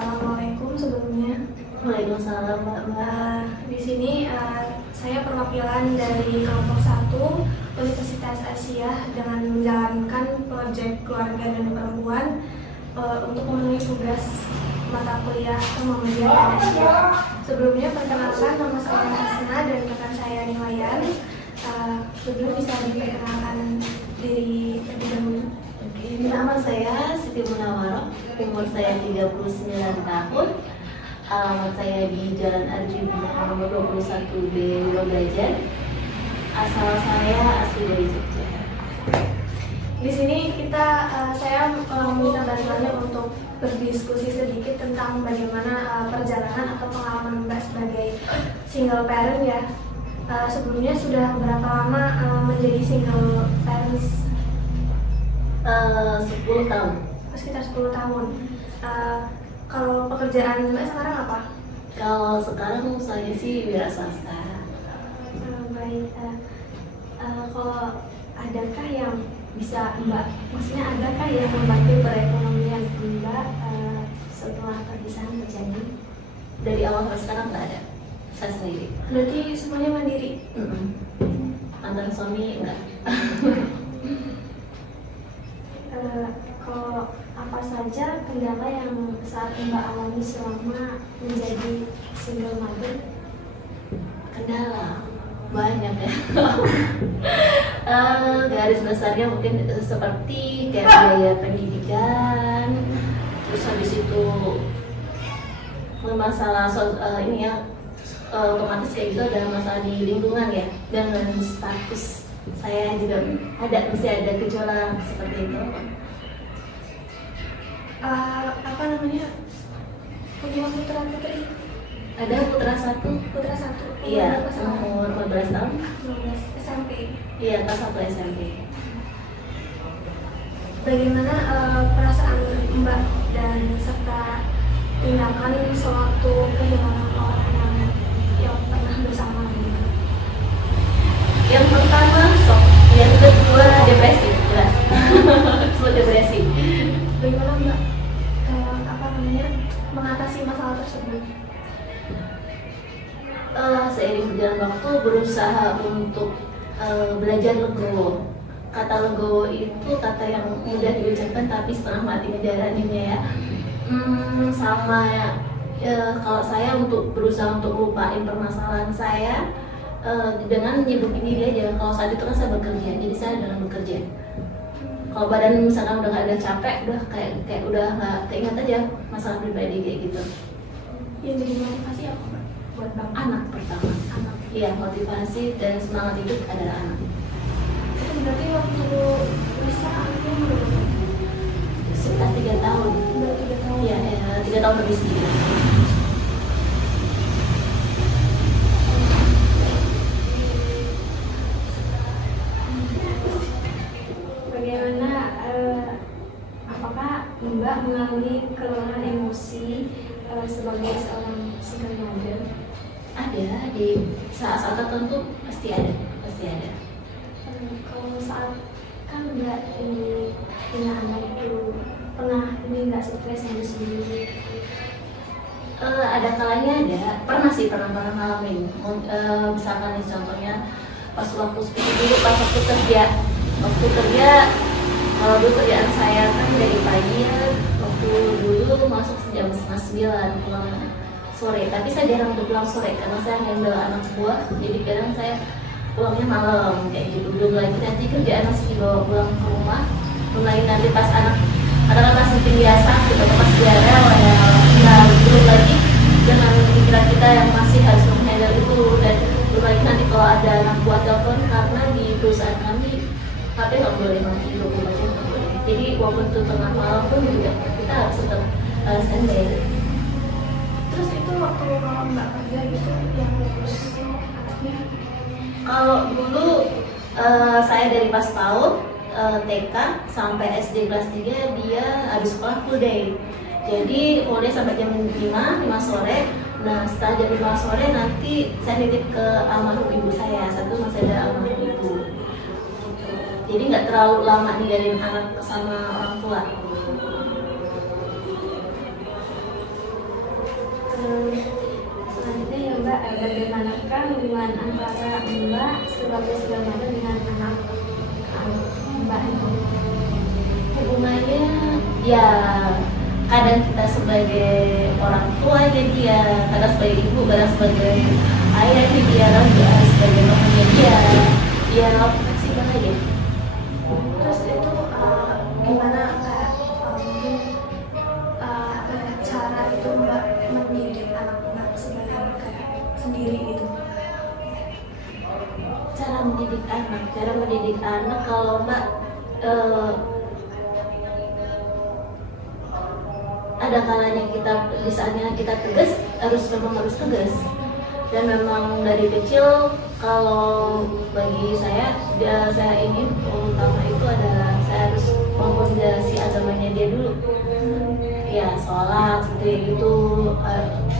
Assalamualaikum sebelumnya. Waalaikumsalam Mbak. Di sini saya perwakilan dari kelompok 1 Universitas Asia dengan menjalankan proyek keluarga dan perempuan untuk memenuhi tugas mata kuliah Muhammadiyah dan Asia. Sebelumnya perkenalkan, nama saya Hasna dan rekan saya Niwayan. Sebelum bisa diperkenalkan diri terlebih dahulu. Oke, nama saya Siti Munawaroh, umur saya 39 tahun. Alamat saya di Jalan Arjuna nomor 21B Logajan. Asal saya asli dari Jogja. Di sini saya meminta bantuannya untuk berdiskusi sedikit tentang bagaimana perjalanan atau pengalaman Mbak sebagai single parent ya. Sebelumnya sudah berapa lama menjadi single parents? 10 tahun. Sekitar 10 tahun. Kalau pekerjaan Mbak sekarang apa? Kalau sekarang saya sih wira swasta. Baik. Kalau adakah yang bisa Mbak, maksudnya adakah yang membantu perekonomian Mbak setelah perpisahan terjadi? Dari awal sampai sekarang nggak ada. Saya sendiri. Berarti semuanya mandiri? Mantan suami enggak. Kalau apa saja kendala yang saat Mbak alami selama menjadi single mother? Kendala banyak ya. Garis besarnya mungkin seperti kayak biaya pendidikan, terus habis itu masalah ini ya, otomatis kayak gitu ada masalah di lingkungan ya, dengan status saya juga mesti ada gejolak seperti itu. Apa namanya, punya putra putri? Ada putra satu. Iya, umur 14 tahun. 12 SMP. Iya, kelas 1 SMP. Bagaimana perasaan Mbak dan serta tindakan sewaktu kehilangan orang yang pernah bersama gitu? Yang pertama shock, yang kedua depresi, jelas. Semua depresi. Bagaimana Mbak mengatasi masalah tersebut? Seiring berjalan waktu berusaha untuk belajar legowo. Kata legowo itu kata yang mudah diucapkan tapi setengah mati ngejalaninnya ya. Kalau saya untuk berusaha untuk lupain permasalahan saya dengan nyibukin diri aja. Kalau saat itu kan saya bekerja, jadi saya dalam bekerja. Kalau badan misalkan udah nggak ada capek, udah kayak udah nggak keinget aja masalah pribadi kayak gitu. Yang jadi motivasi apa Mbak? Buat Bang Anak pertama. Anak. Iya, motivasi dan semangat hidup adalah anak. Itu berarti waktu bisa aku Sekitar 3 tahun. udah 3 tahun. Iya, 3 tahun lebih sedikit. Bagaimana apakah Mbak mengalami kelelahan emosi sebagai seorang single mother? Ada di saat-saat tertentu pasti ada. Kalau saat kan Mbak ini punya anak itu pernah ini nggak stres sendiri? Ada kalanya pernah ngalamin. Misalkan nih contohnya pas waktu seperti dulu pas waktu kerja, kalau dulu kerjaan saya kan dari pagi ya, waktu dulu masuk jam 8:30 pulang sore, tapi saya jarang untuk pulang sore karena saya handle anak buah, jadi kadang saya pulangnya malam kayak gitu. Belum lagi nanti kerjaan masih dibawa pulang ke rumah, belum lagi nanti pas anak katakan masih biasa gitu, pas dia rewel ya, nah belum lagi dengan pikiran kita yang masih harus menghandle itu, dan belum lagi nanti kalau ada anak buah telepon, karena di perusahaan kami HP nggak boleh mati 24 jam, nggak boleh. Jadi walaupun itu tengah malam pun juga kita harus tetap standby. Terus itu waktu kalau Mbak kerja gitu yang ngurus anaknya? Kalau dulu saya dari pas PAUD TK sampai SD kelas 3 dia habis sekolah full day. Jadi full day sampai jam 5 sore. Nah setelah jam 5 sore nanti saya nitip ke almarhum ibu saya. Satu masih ada almarhum ibu. Jadi nggak terlalu lama ninggalin anak sama orang tua. bagaimanakah hubungan antara Mbak sebagai saudara dengan anak Mbak itu? Hubungannya ya kadang kita sebagai orang tuanya dia, kadang sebagai ibu, kadang sebagai ayahnya dia, kadang juga sebagai temannya dia. Ya fleksibel aja. Terus itu gimana kayak mungkin apa ya, cara itu Mbak mendidik anak Mbak sebagai kayak sendiri gitu? Cara mendidik anak kalau Mbak ada kalanya kita di saatnya kita tegas harus tegas, dan memang dari kecil kalau bagi saya ingin utama itu adalah saya harus mempelajari agamanya dia dulu, ya sholat seperti itu.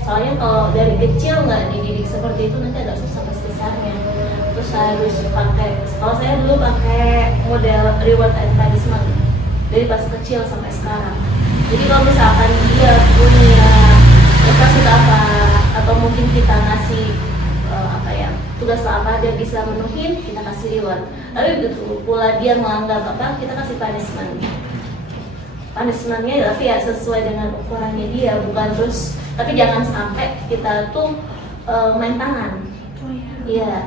Soalnya kalau dari kecil nggak dididik seperti itu nanti agak susah pas besarnya. Terus harus pakai, kalau saya dulu pakai model reward and punishment dari pas kecil sampai sekarang. Jadi kalau misalkan dia punya tugas apa, atau mungkin kita ngasih tugas apa dia bisa menuhin, kita kasih reward. Tapi begitu pula dia menganggap apa, kita kasih punishment. Punishmentnya tapi ya sesuai dengan ukurannya dia, bukan terus. Tapi jangan sampai kita tuh main tangan. Iya.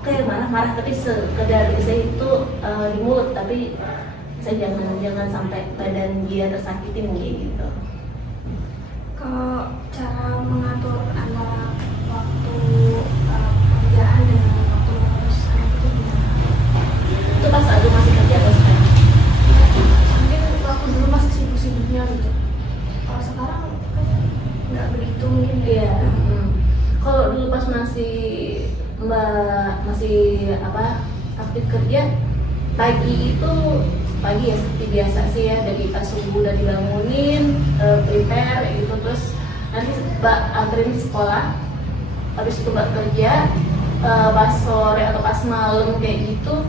Oke, marah-marah tapi sekedar saya itu di mulut, tapi saya jangan sampai badan dia tersakiti mungkin gitu. Kalau cara mengatur antara waktu pekerjaan dengan waktu ngurus anak itu gimana? Itu pas aku masih kerja atau sekarang? Mungkin waktu dulu masih sibuk-sibuknya gitu. Kalau sekarang kan nggak begitu mungkin. Iya. Kalau dulu pas Mbak masih aktif kerja, pagi ya seperti biasa sih ya, dari pas subuh udah dibangunin, prepare gitu, terus nanti Mbak anterin sekolah, habis itu Mbak kerja, pas sore atau pas malam kayak gitu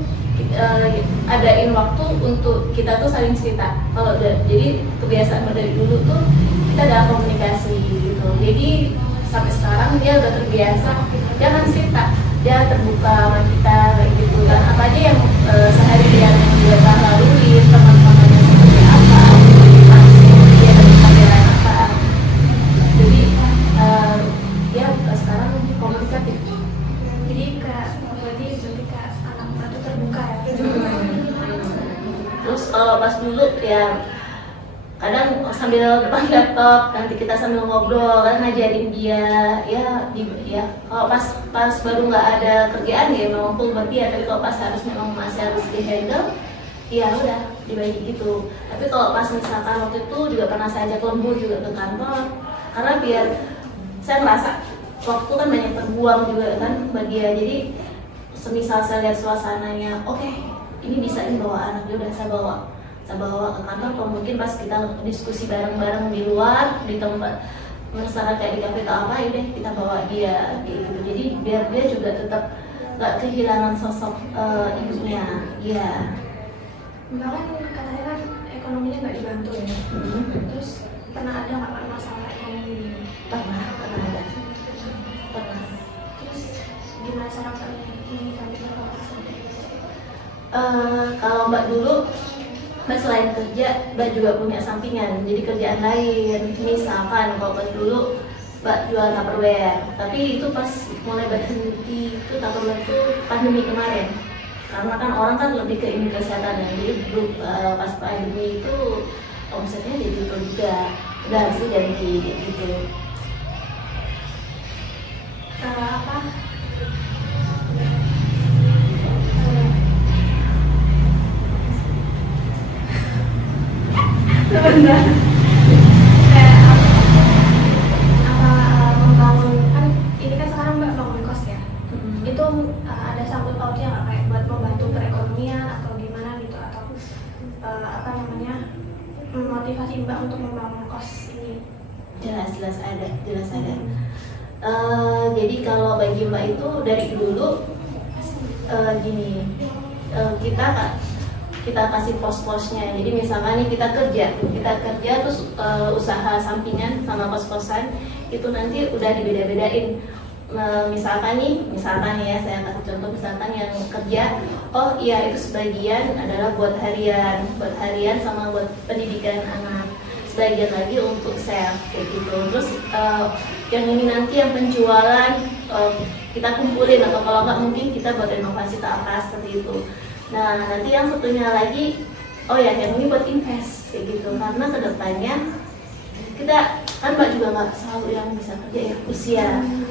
adain waktu untuk kita tuh saling cerita. Kalau jadi kebiasaan dari dulu tuh kita ada komunikasi gitu, jadi sampai sekarang dia udah terbiasa, dia kan cerita, dia terbuka sama kita kayak gitu kan, apa aja yang seharian yang dia lalui, teman-temannya seperti apa, dia dari panggilan apa. Jadi dia sekarang komunikatif. Jadi berarti ketika anak Mbak itu terbuka ya. Terus kalau pas dulu ya kadang sambil depan laptop, nanti kita sambil ngobrol kan, ngajarin dia ya kalau pas baru nggak ada kerjaan ya memang full buat dia, tapi kalau pas memang masih harus di handle ya udah dibagi gitu. Tapi kalau pas misalkan waktu itu juga pernah saya ajak lembur juga ke kantor, karena biar saya merasa waktu kan banyak terbuang juga kan buat dia. Jadi semisal saya lihat suasananya oke, ini bisa bawa anak, udah saya bawa ke kantor, atau mungkin pas kita diskusi bareng-bareng di luar di tempat misalnya kayak di kafe atau apa, yaudah kita bawa dia gitu. Jadi biar dia juga tetap nggak kehilangan sosok ibunya. Iya. Mbak kan katanya kan ekonominya nggak dibantu ya. Terus pernah ada nggak masalah ekonomi? Pernah ada. Terus gimana cara menyikapinya? Kalau Mbak dulu, Mbak selain kerja, Mbak juga punya sampingan, jadi kerjaan lain. Misalkan kalau pas dulu Mbak jual Tupperware, tapi itu pas mulai berhenti itu Tupperware itu pandemi kemarin. Karena kan orang kan lebih ke ini kesehatan ya, jadi pas pandemi itu omsetnya jadi itu juga, udah harus ganti gitu. Benar. Kayak apa membangun kan ini kan sekarang Mbak bangun kos ya. Itu ada sangkut pautnya nggak kayak buat membantu perekonomian atau gimana gitu, atau motivasi Mbak untuk membangun kos ini? Jelas ada. Jadi kalau bagi Mbak itu dari dulu gini, kita kasih pos-posnya. Jadi misalkan nih kita kerja terus usaha sampingan sama kos-kosan itu nanti udah dibeda-bedain. misalkan ya saya kasih contoh, misalkan yang kerja, oh iya itu sebagian adalah buat harian sama buat pendidikan anak, sebagian lagi untuk sales kayak gitu. Terus yang ini nanti yang penjualan kita kumpulin, atau kalau nggak mungkin kita buat renovasi ke atas seperti itu. Nah nanti yang satunya lagi, oh ya yang ini buat invest kayak gitu, karena kedepannya kita kan Mbak juga nggak selalu yang bisa kerja ya, usia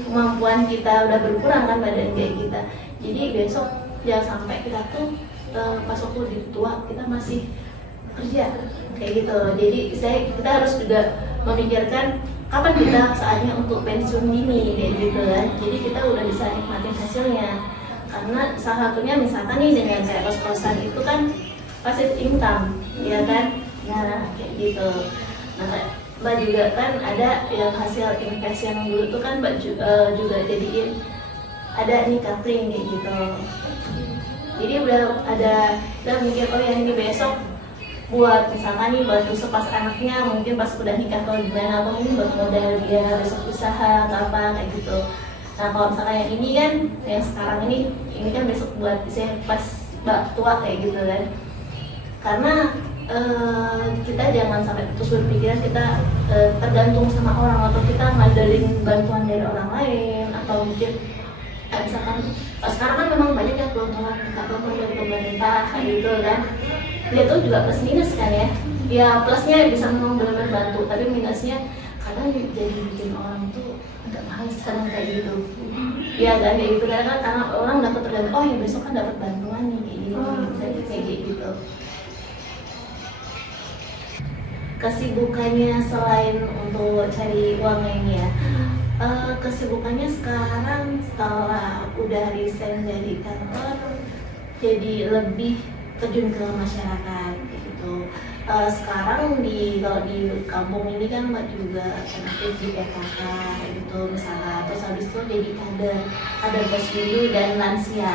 kemampuan kita udah berkurang kan badan kayak kita. Jadi besok jangan sampai kita tuh pas waktu di tua kita masih kerja kayak gitu. Jadi kita harus juga memikirkan kapan kita saatnya untuk pensiun dini kayak gitu kan. Jadi kita udah bisa nikmatin hasilnya. Karena salah satunya misalkan nih dengan kayak kos-kosan itu kan passive income, ya kan? Nah kayak gitu. Nah Mbak juga kan ada yang hasil invest yang dulu tuh kan Mbak juga jadiin ada nih coupling kayak gitu. Jadi udah mikir, oh ya ini besok buat misalkan nih buat besok pas anaknya mungkin pas udah nikah atau gimana, atau mungkin buat modal dia besok usaha atau apa kayak gitu. Nah kalau misalkan yang ini kan yang sekarang ini kan besok buat saya pas Mbak tua kayak gitu kan. Karena kita jangan sampai terus berpikiran kita tergantung sama orang, atau kita ngandelin bantuan dari orang lain, atau mungkin misalkan sekarang kan memang banyak ya bantuan dari pemerintah kayak gitu kan. Ya itu juga plus minus kan ya. Ya plusnya bisa memang benar-benar bantu, tapi minusnya kadang jadi bikin orang tuh agak males kadang kayak gitu. Ya kan kayak gitu karena orang dapat tergantung, oh ya besok kan dapat bantuan nih kayak gitu, kayak gitu. Kesibukannya selain untuk cari uang ini ya, kesibukannya sekarang setelah udah resign dari kantor jadi lebih terjun ke masyarakat gitu. Sekarang kalau di kampung ini kan Mbak juga aktif di PKK gitu misalnya, terus habis itu jadi kader posyandu dan lansia.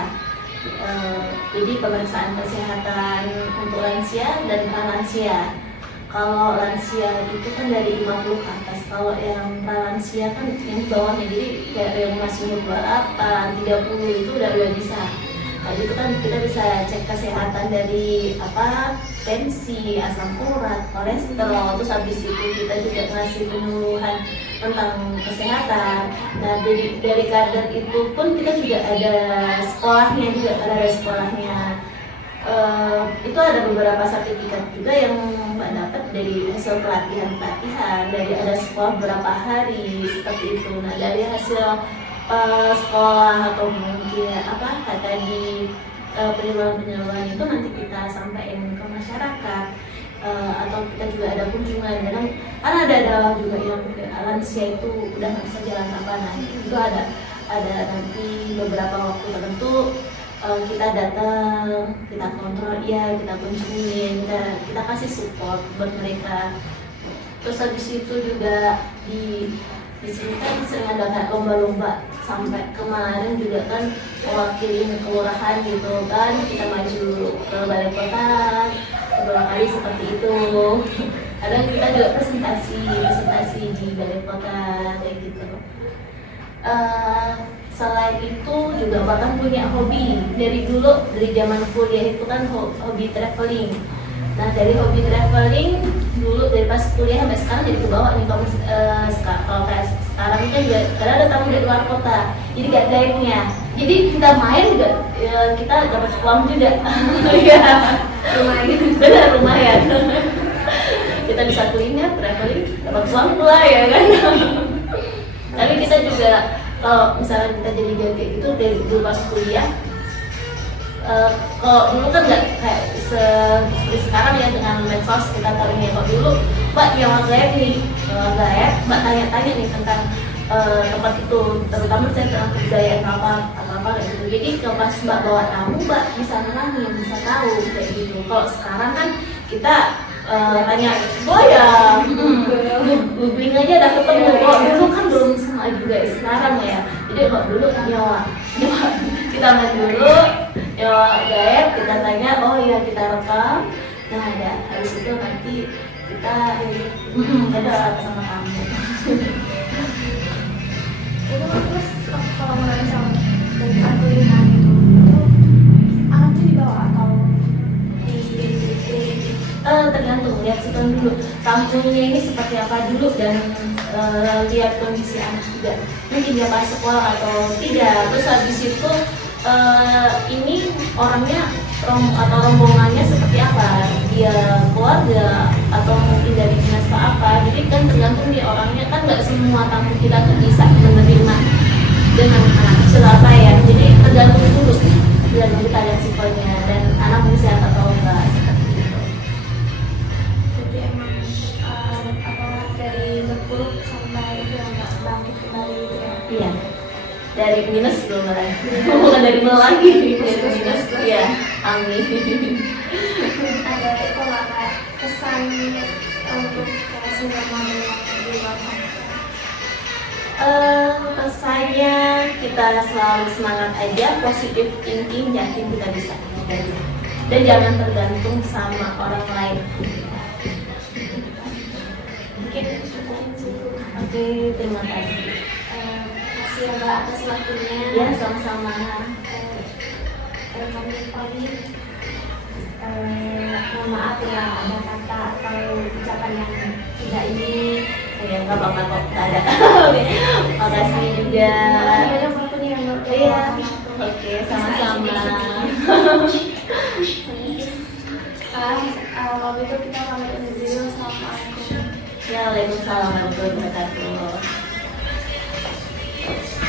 Jadi pemeriksaan kesehatan untuk lansia dan pralansia. Kalau lansia itu kan dari 50 ke atas, kalau yang pralansia kan yang di bawahnya, jadi kayak yang masih umur 28, 30 itu udah bisa. Nah itu kan kita bisa cek kesehatan dari tensi, asam urat, kolesterol, terus habis itu kita juga ngasih penyuluhan tentang kesehatan. Nah dari kader itu pun kita juga ada sekolahnya itu ada beberapa sertifikat juga yang Mbak dapat dari hasil pelatihan, dari ada sekolah beberapa hari seperti itu. Nah dari hasil sekolah atau mungkin tadi penyeluruhan itu nanti kita sampaikan ke masyarakat, atau kita juga ada kunjungan. Dan kan ada juga yang lansia itu udah nggak bisa jalan apa, nah itu ada nanti beberapa waktu tertentu kita datang, kita kontrol, ya kita kunjungin, kita kasih support buat mereka. Terus habis itu juga di sini kan sering ada kayak lomba-lomba, sampai kemarin juga kan mewakili kelurahan gitu kan, kita maju ke balai kota beberapa kali seperti itu. Kadang kita juga presentasi di balai kota kayak gitu. Selain itu juga bahkan punya hobi dari zaman kuliah itu kan hobi traveling. Nah dari hobi traveling dulu dari pas kuliah sampai sekarang jadi kebawa nih. Kalau kayak sekarang itu juga karena ada tamu dari luar kota, jadi gak guide-nya. Jadi kita main juga kita dapat uang juga. Iya, lumayan. Kita bisa kuliner, traveling, dapat uang pula ya kan. Tapi kita juga kalau misalnya kita jadi kayak gitu dari dulu pas kuliah, kalau dulu kan nggak kayak seperti sekarang ya dengan medsos kita tahu ini. Kalau dulu Mbak yang gaib, Mbak tanya-tanya nih tentang tempat itu, terutama saya tentang kebudayaan apa gitu. Jadi kalau pas Mbak bawa tamu, Mbak bisa nenangin, bisa tahu kayak gitu. Kalau sekarang kan kita tanya, oh ya, googling aja udah ketemu. Kok dulu kan belum sama juga sekarang ya. Jadi kok dulu nyawa kita main dulu, nyawa gaib, kita tanya, oh iya kita rekam. Nah ada habis itu nanti kita ada sama kamu. Itu terus kalau menurut misal bukan pilihan gitu, itu anaknya dibawa atau di Tergantung lihat situasi dulu kampungnya ini seperti apa dulu dan lihat kondisi anak juga mungkin dia pas sekolah atau tidak. Terus habis itu ini orangnya atau rombongannya seperti apa, dia keluarga atau mungkin dari dinas atau apa. Jadi kan tergantung di orangnya, kan nggak semua tamu kita tuh bisa menerima dengan anak kecil apa ya. Jadi tergantung dulu dan kita lihat sipilnya dan anak bisa atau enggak seperti itu. jadi emang apa dari terpuruk sampai itu yang nggak bangkit kembali gitu ya. Iya, dari minus belum lagi, bukan dari nol lagi, dari minus. Iya, amin. Ada itu nggak kayak kesan untuk kayak sinema di luar sana? Pesannya kita selalu semangat aja, positif thinking, yakin kita bisa. Dan jangan tergantung sama orang lain. Mungkin cukup cukup. Oke, terima kasih. Makasih ya Mbak atas waktunya. Ya, sama-sama. Kami pagi. Mohon maaf ya ada kata atau ucapan yang tidak ini. Ya, nggak apa-apa kok, nggak ada. Makasih juga. Banyak waktunya yang Mbak. Iya, oke, sama-sama. Kalau gitu kita pamit undur diri. Assalamualaikum. Ya, waalaikumsalam warahmatullahi wabarakatuh.